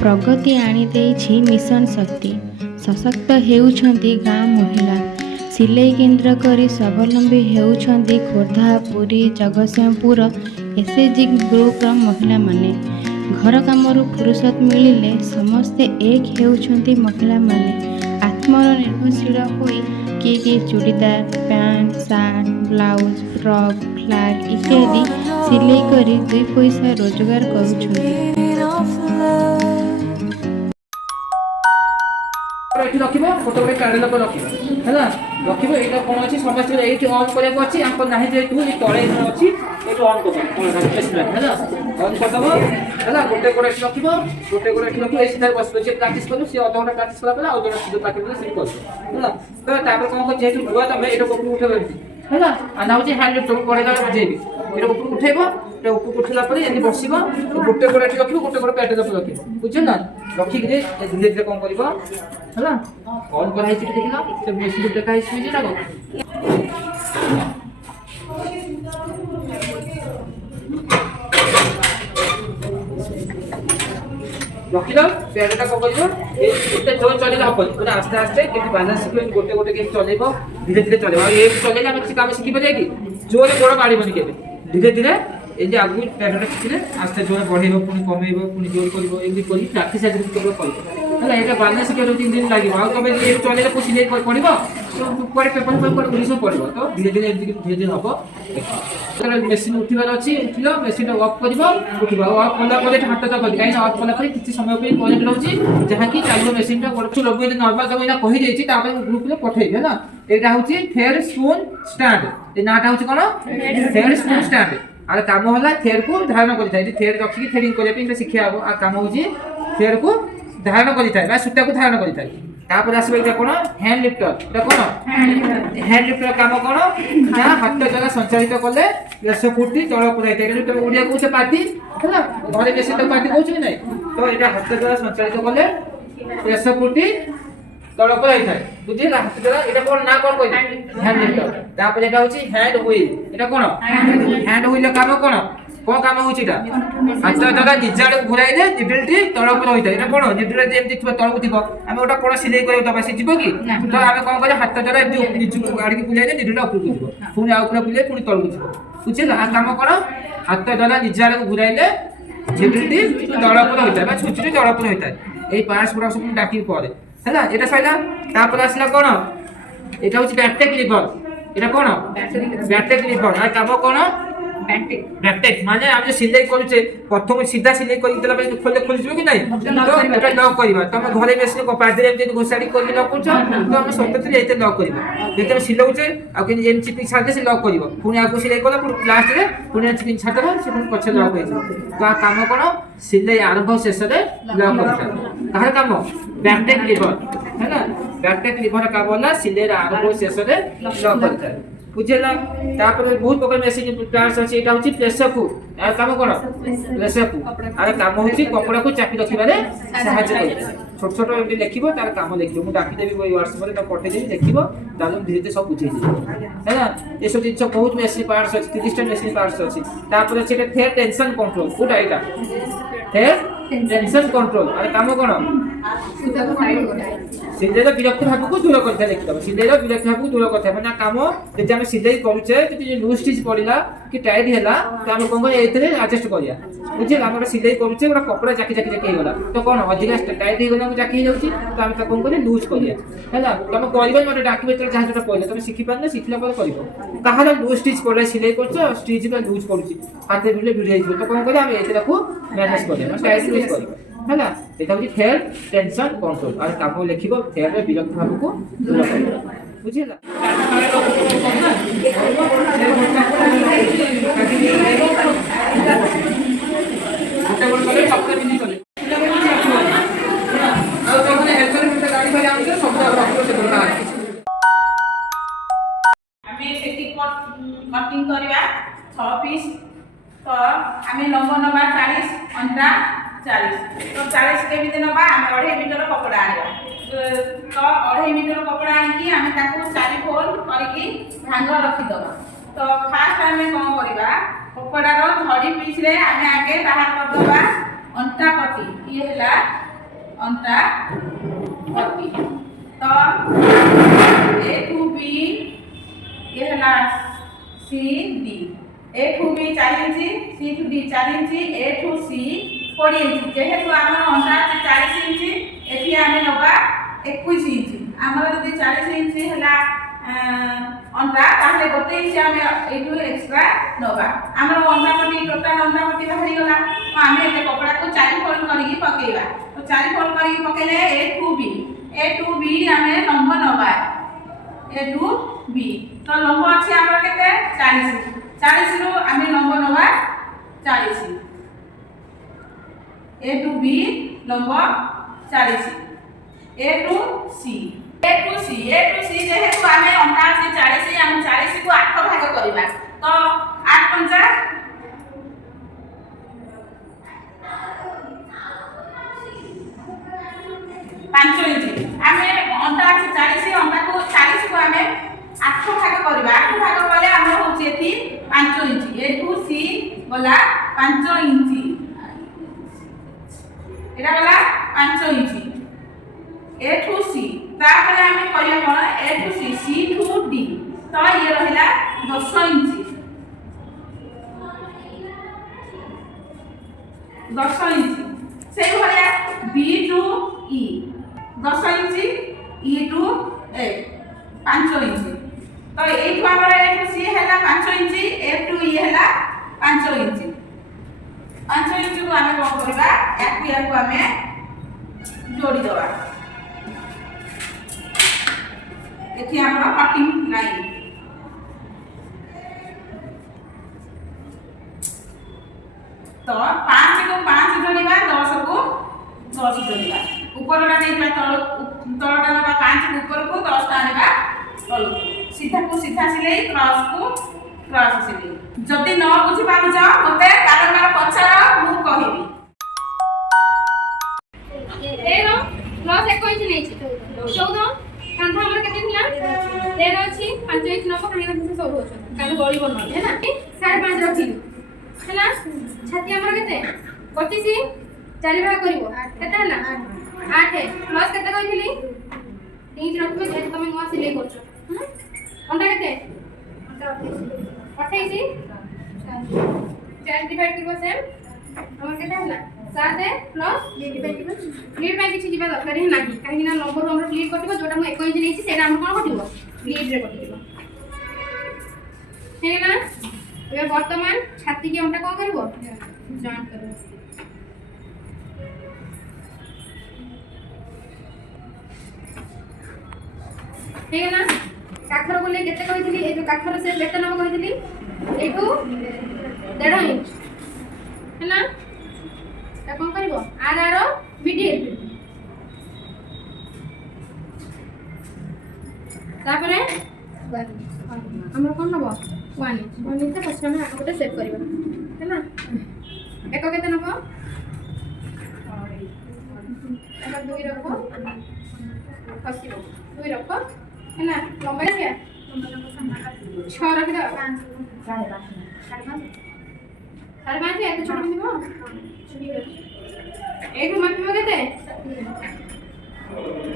प्रगति आनिदेछि mission शक्ति सशक्त हेउछन्ति गाँ महिला सिलाई केन्द्र करी स्वावलम्बी हेउछन्ति खोर्धा पुरी जगतसिंहपुर एसएचजी ग्रुप्र महिला माने घर कामरू फुर्सत मिलिले समस्ते एक हेउछन्ति महिला माने आत्मनिर्भरशील होई किए churidar pant shirt blouse frock flag इत्यादि सिलाई करी 2 पैसा रोजगार करुछन्ति। ଏଠି ରଖିବ ଫଟୋ ଗୋଟେ କାଢିଲା ପରେ ରଖିବ ହେଲା ରଖିବ ଏଇଟା କ'ଣ ଅଛି ସମସ୍ତେ ଏଇଠି ଅନ୍ କରିବାକୁ ଅଛି ଆଙ୍କ ନାହିଁ ଯେହେତୁ ଏଇ ତଳେ ଅଛି ଏଇଠୁ ଅନ୍ କରିଦେବ ହେଲା ଅନ୍ କରିଦେବ ହେଲା ଗୋଟେ ଗୋଡ଼ ଏଠି ରଖିବ ଗୋଟେ ଗୋଡ଼ ଏଠି ରଖିବ ଏଇ ସିଧାରେ ବସିବ ଯିଏ ପ୍ରାକ୍ଟିସ୍ କରିବ ସିଏ ଅଧଘଣ୍ଟା ପ୍ରାକ୍ଟିସ୍ କଲା ପରେ ଆଉ ଜଣେ ସିଧା ପ୍ରାକ୍ଟିସ୍ କଲେ ସେଠି କରିବ ହେଲା ତ ତାପରେ କ'ଣ କରିବ ଯେହେତୁ ନୂଆ ତମେ ଏଇଟା ଉପରକୁ ଉଠେଇବ ହେଲା ଆଉ ନା ହେଉଛି ହ୍ୟାଣ୍ଡ ଲିଫ୍ଟକୁ ପଢ଼େଇଲା ବୁଝେଇବି ଏଇଟା ଉପରକୁ ଉଠେଇବ এটা উপরକୁ উঠিলা ପରେ ଏମିତି ବସିବ ଗୋଟେ ଗୋଡ଼ ଏଠି ରଖିବ ଗୋଟେ ଗୋଡ଼ ପ୍ୟାଟେଜ ଉପରେ ରଖିବ ବୁଝିଲ ନା ରଖିକି ଧୀରେ ଧୀରେ କ'ଣ କରିବ ହେଲା ଅନ୍ କରାହେଇଛି ଦେଖିଲ ସେ ମେସିନ୍ ଦେଖା ହେଇଛି ବୁଝିଲ ରଖିଲ ପ୍ୟାଡଟା କ'ଣ କରିବ ଏତେ ଜୋର ଚଲେଇଲେ ହବନି ପୁରା ଆସ୍ତେ ଆସ୍ତେ କେମିତି ବାଲାନ୍ସ ଶିଖିବ ଗୋଟେ ଗୋଟେ କେମିତି ଚଲେଇବ ଧୀରେ ଧୀରେ ଚଲେଇବ ଆଉ ଏମିତି ଚଲେଇଲେ ଆମେ କିଛି କାମ ଶିଖିପାରିବା କି ଜୋରରେ ଗୋଡ଼ ମାଡ଼ିବନି କେବେ ଧୀରେ ଧୀରେ এই যে আগুন প্যাটার্নটা শিখিলে আস্তে জোরে বঢ়াইব পুଣି কমাইব পুଣି জোর କରିବ ଏମିତି କରି ପ୍ରାକ୍ଟିସ୍ ଆଜି କେବଳ କରିବ ହେଲା ଏଇଟା ବାଲାନ୍ସ ଶିଖିବାକୁ 3 ଦିନ ଲାଗିବ ଆଉ ତମେ ଏ ଚଲେଇଲେ ପୁଣି ସିଲେଇ ପଡ଼ିବ ତ କୁଆଡ଼େ ପେପର ପେପର ଗୁଲି ସବୁ ପଡ଼ିବ ତ ଧୀରେ ଧୀରେ ଏମିତି ଧୀରେ ଧୀରେ ହବ ମେସିନ୍ ଉଠିବାର ଅଛି ଉଠିଲ ମେସିନ୍ ଅଫ୍ କରିବ ଉଠିବ ଆଉ ଅଫ୍ କଲା ପରେ ହାତ ତ କରିବ କାହିଁକି ଅଫ୍ କଲା ପରେ କିଛି ସମୟ ପାଇଁ କରେଣ୍ଟ ରହୁଛି ଯାହାକି ଚାଲିବ ମେସିନ୍ଟା ଗୋଟେ ଲଗେଇ ନର୍ମାଲ ତମେ ଏଇଟା କହିଦେଇଛି ତାପରେ ଗ୍ରୁପ୍ରେ ପଠେଇବି ହେଲା ଏଇଟା ହେଉଛି ଫେଡ୍ ସ୍ପୁନ୍ ଷ୍ଟାଣ୍ଡ ଏ ନାଁଟା ହେଉଛି କ'ଣ ଫେଡ୍ ସ୍ପୁନ୍ ଷ୍ଟାଣ୍ଡ আর কাম হল থ্রেড কু ধারণ করে থাকে থ্রেড রক্ষি থ্রেডিং করা শিখা হব আর কাম হচ্ছে থ্রেড কু ধারণ করে থাকে বা সূতা কু ধারণ করে থাকে তারপরে আসবে এটা কোন হ্যান্ড লিফটর এটা কোন হ্যান্ড লিফটর কাম কোন না হাত দ্বারা সঞ্চালিত করলে 100 ফুট তল উপরে থাকে এটা তুমি ওড়িয়া কইছে পার্টি হলা ঘরে বেশি তো পার্টি কইছ কি নাই তো এটা হাত দ্বারা সঞ্চালিত করলে 100 ফুট তল উপরে থাকে বুঝিলা হাত দ্বারা এটা কোন না কোন কই হ্যান্ড লিফটর তারপরে এটা হচ্ছে হ্যান্ড হুইল এটা কোন হ্যান্ড হুইলের কাম কোন কোন কাম হচ্ছে এটা হাত দ্বারা নিজ আড়ে ঘুরাইলে নিডলটি তল উপরে হইতা এটা কোন নিডল যেমতি থিব তলকু থিব আমি ওটা কোন সিলাই করিব তবে সে ଯିବ কি তো আমি কোন করে হাত দ্বারা নিজ আড়ে বুলাইলে নিডলটা উপরকু ଯିବ পুনি আউ উপরে বুলাই পুনি তলকু ଯିବ বুঝিলা আর কাম কোন হাত দ্বারা নিজ আড়ে ঘুরাইলে নিডলটি তল উপরে হইতা বা ছুচুটি তল উপরে হইতা এই পাঁচ গুড়া সব ডাকি পড়ে ହେଲା এটা সইলা তারপর আসলা কোন এটা হচ্ছে ব্যাকটেক লিভার এটা কোন ব্যাকটেক লিভার আর কাম কোন ব্যাকটেক মানে আমি সিলাই করছে প্রথমে সিধা সিলাই করি দেলা মানে খোলে খুলଯିବ কি নাই তো এটা লক করিবা তুমি ঘরে মেশিন কো পাড়ে এমতি ঘোষাড়ি করি লক করছ তো আমি সত্যি এইতে লক করিবা যেতে আমি সিলাউছে আর কিন্তু এম চিপি ছাড়তে সে লক করিব পুনি আকু সিলাই কলা পুরো লাস্ট রে পুনি চিপি ছাড়তে সে পুনি পছে লক হই যাব তো কাম কোন সিলাই আরম্ভ শেষে লক করতা কার কাম ব্যাকটেক লিভার ହେଲା ବ୍ୟାକଟେକ୍ ଲିଭର କାମ ହେଲା ସିଲେଇର ଆରମ୍ଭ ଶେଷରେ ଲକ୍ କରିଥାଏ ବୁଝିଲା ତାପରେ ବହୁତ ପ୍ରକାର ମେସିନ୍ ପାର୍ଟସ ଅଛି ଏଇଟା ହେଉଛି ପ୍ରେସର କୁକ୍ ଆଉ କାମ କ'ଣ ପ୍ରେସର କୁକ୍ ଆଉ କାମ ହେଉଛି କପଡ଼ାକୁ ଚାପି ରଖିବାରେ ସାହାଯ୍ୟ କରିଥାଏ ଛୋଟ ଛୋଟ ଏମିତି ଲେଖିବ ତାର କାମ ଲେଖିବ ମୁଁ ଡାକିଦେବି ହ୍ୱାଟ୍ସଆପରେ ତାକୁ ପଠେଇଦେବି ଲେଖିବ ତାହେଲେ ଧୀରେ ଧୀରେ ସବୁ ବୁଝେଇଦେବି ହେଲା ଏସବୁ ଜିନିଷ ବହୁତ ମେସିନ୍ ପାର୍ଟସ ଅଛି 30ଟା ମେସିନ୍ ପାର୍ଟସ ଅଛି ତାପରେ ଅଛି ଏଇଟା ଥ୍ରେଡ୍ ଟେନସନ୍ କଣ୍ଟ୍ରୋଲ କୋଉଟା ଏଇଟା ଥ୍ରେଡ୍ ଟେନସନ୍ କଣ୍ଟ୍ରୋଲ ଆଉ କାମ କ'ଣ ସିଲେଇର ବିରକ୍ତି ଭାବକୁ ଦୂର କରିଥାଏ ଲେଖିଦେବ ସିଲେଇର ବିରକ୍ତି ଭାବକୁ ଦୂର କରିଥାଏ ମାନେ କାମ ଯଦି ଆମେ ସିଲେଇ କରୁଛେ ଯଦି ଲୁଜ୍ ଷ୍ଟିଚ୍ ପଡ଼ିଲା କି ଟାଇଟ୍ ହେଲା ତ ଆମେ କ'ଣ କରିବା ଏଇଥିରେ ଆଡଜଷ୍ଟ କରିବା ବୁଝିଲେ ଆମେ ଗୋଟେ ସିଲେଇ କରୁଛେ ଗୋଟେ କପଡ଼ା ଜାକି ଜାକି ଜାକି ହେଇଗଲା ତ କ'ଣ ଅଧିକା ଟାଇଟ୍ ହେଇଗଲେ ଆମକୁ ଜାକି ହେଇଯାଉଛି ତ ଆମେ ତାକୁ କ'ଣ କରିବା ଲୁଜ୍ କରିବା ହେଲା ତମେ କରିବନି ମୋତେ ଡାକିବ ଯେତେବେଳେ ଯାହା ଯୋଉଟା କହିଲେ ତମେ ଶିଖିପାରିଲେ ଶିଖିଲା ପରେ କରିବ କାହାର ଲୁଜ୍ ଷ୍ଟିଚ୍ ପଡ଼ିଲା ସିଲେଇ କରୁଛ ଷ୍ଟିଚ୍ଟା ଲୁଜ୍ ପଡ଼ୁଛି ହାତରେ ଭିଡ଼ିଲେ ଭିଡ଼ି ହେଇଯିବ ତ କ'ଣ କରିବା ଆମେ ଏଇଥିରାକୁ ମ୍ୟାନେଜ୍ କରିବା ଟାଇଟ୍ ଲୁଜ୍ କରିବା ହେଲା এটা হচ্ছে থ্রেড টেনশন কন্ট্রোল আর কাম লিখিব থ্রেডের বিরক্তি ভাবକୁ দূর কৰিব বুঝিলা আমি পেটি কটিং করিবা 6 পিস তো আমি লম্ব নবা 40 অন্টা 40 তো 40 কেমিতি নবা আমি 2.5 মিটার কপড়া আনিবা তো 2.5 মিটার কপড়া আনিকি আমি তাকু 4 ফোল্ড করিকি ভাঙ্গ রখি দবা তো ফার্স্ট আমি কোন করিবা কপড়ার ধড়ি পিস রে আমি আগে বাহার করদবা अंटा पट्टी ये है अंटा 40 तो ए टू बी ये हला C D A two B 4 इंची सी टू डी 4 इंची ए टू सी 20 इंची जेहेतु आमर अंटा 40 इंची एठी आमे नबा 21 इंची आमर जदि 40 इंची हला अंटा ताहले गोटे इंची आमे एठु एक्स्ट्रा नबा आमर अंटा पटी टोटल अंटा पटी बाहरी गला तो आमे ए कपड़ा को 4 फोल्ड करिकि पकेइबा तो 4 फोल्ड करिकि पकेले ए टू बी आमे लंब नबा ए टू बी तो लंब अछि आमर केते 40 रो आमे लंब नबा 40 ए टू बी लंब 40 ए टू सी जेहेतु आमे अंटा अछि 40 आमे 40 को 8 भाग करिबा तो 8 पंचा 5 इंची आमे अंटा अछि 40 अंटा को 40 को आमे 8 भाग करिबा 8 भाग कले आमे होछि एथि 5 इंची ए टू सी गला 5 इंची एटा गला 5 इंची ए टू सी तापर आमे करिया कोन A to C C to D तो ये रहिला 10 इंची 10 इंची से भलिया बी टू ई 10 इंची ई टू ए 5 इंची तो एठु हमर ए टू सी हैला 5 इंची ए टू ई हैला 5 इंची 5 इंची को आमे कोन करबा याकु आमे जोड़ी दवा एथि हमर कटिंग लाइन तो 5 को 5 जोड़ीबा 10 को 10 जोड़ीबा ऊपरटा नेबा तळटा नबा 5 को ऊपर को 10 टा आनिबा तळ सीधा को सीधा सिलाई क्रॉस को क्रॉस सिलाई जति न बुझी पाउछ मते बारंबार पछार मु कहिबी तेरो प्लस 1 इंच नहीं 14 कांधा हमर केते थिला 13 अछि 5 इंच नबो काहे न सब होछ काहे गळी बन है ना 5.5 रखिलु हैला छाती हमर केते 25 4 भाग करिवो केते हला 8 प्लस केते कहिली 3 इंच रखबे जे तुम नुवा सिलाई करछ अंडा केते अंडा 28 4 डिवाइड करबो सेम हमर केते हला 7 प्लस लीड बाय किछि जिबा दरकार ही नाही काहे ना नंबर हमर लीड कटिबो जोटा म 1 इंच नेछि सेटा हम कोन कटिबो लीड रे कटिबो हे ना ए वर्तमान छाती के हमटा कोन करबो जॉइन करबो हे ना काखर बोले केते कहितली ए जो काखर से बेटे नब कहितली एठू 1.5 इंच हैना ता कोन करबो आरो मिडिल तापरे हमर कोन नबो 1 इंच पछन हम आगोटे सेट करबा हैना एको केते नबो एका 2 रखो 80 2 रखो हैना लंबाई क्या 6 रख दो 5 एते छोड़ दिबो एक मापिबो केते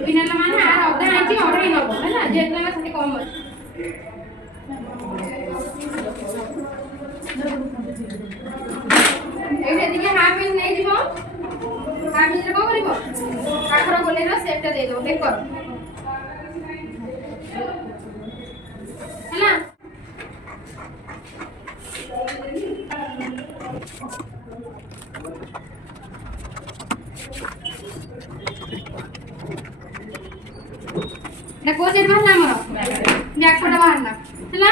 बिना माने आ अधा आंची ऑर्डर ही नबो हैना जेतला से कम अछि एते दिके हाफ इंच नै दिबो हाफ इंच रे को करिवो आखर बोले ना सेटटा दे दो देखो हैना ना को जे बाहरला हमर बैक पटा बाहरला हैना